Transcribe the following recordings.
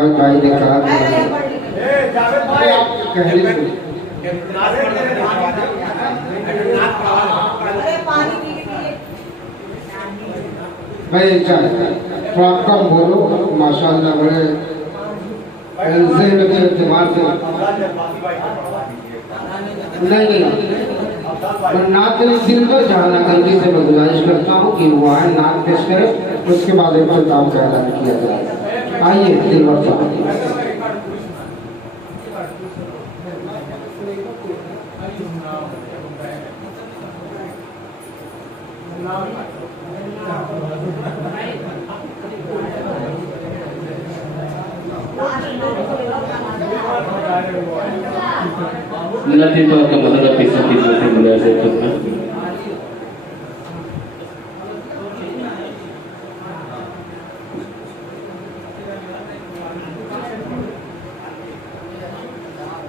भाई ने कहा भाई थोड़ा कम बोलो, माशाल्लाह बड़े एतबार से नहीं मैं नात सिल्वर जहाना करके से मैं गुजारिश करता हूँ कि वो आए नात पेश करें, उसके बाद एक काम का ऐलान किया जाए। आइए सिल्वर साहब। लतीफ़ा का मतलब किसी की से मुलाज़े करना।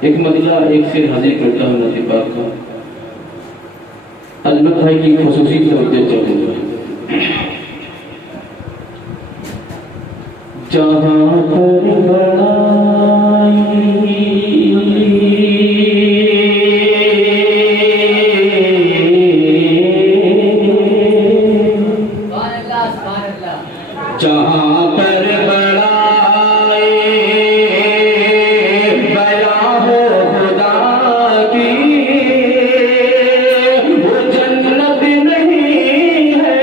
एक मदला एक से हाजिर करता हूँ लतीफ़ा का। अजमत भाई की खुसूसी तवज्जो चाहिए। जहाँ पर जहाँ पर बड़ाई बया हो खुदा की, वो जन्नत नहीं है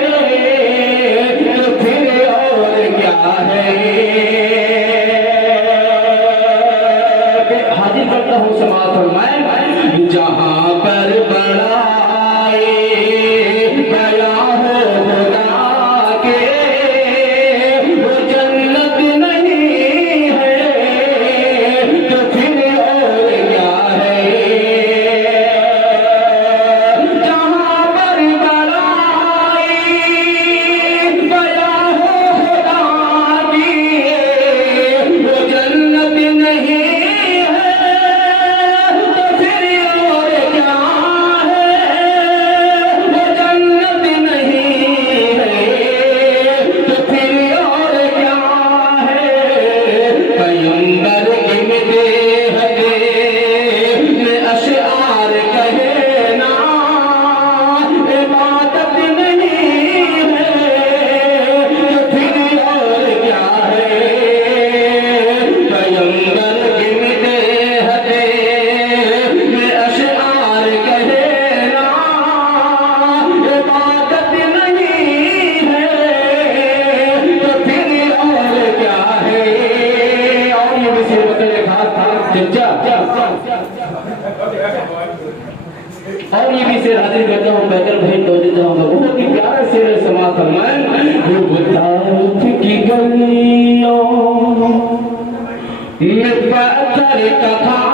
तो फिर और क्या है। हाजिर करता हूँ समाज फरमाए, जहाँ पर बड़ाई बया हो खुदा के, और ये भी शेर हाजिर करता हूँ बैकर भाई तो देता हूँ। बहुत ही प्यारा शेर समाज फरमान, की गलियों में पत्थर कथा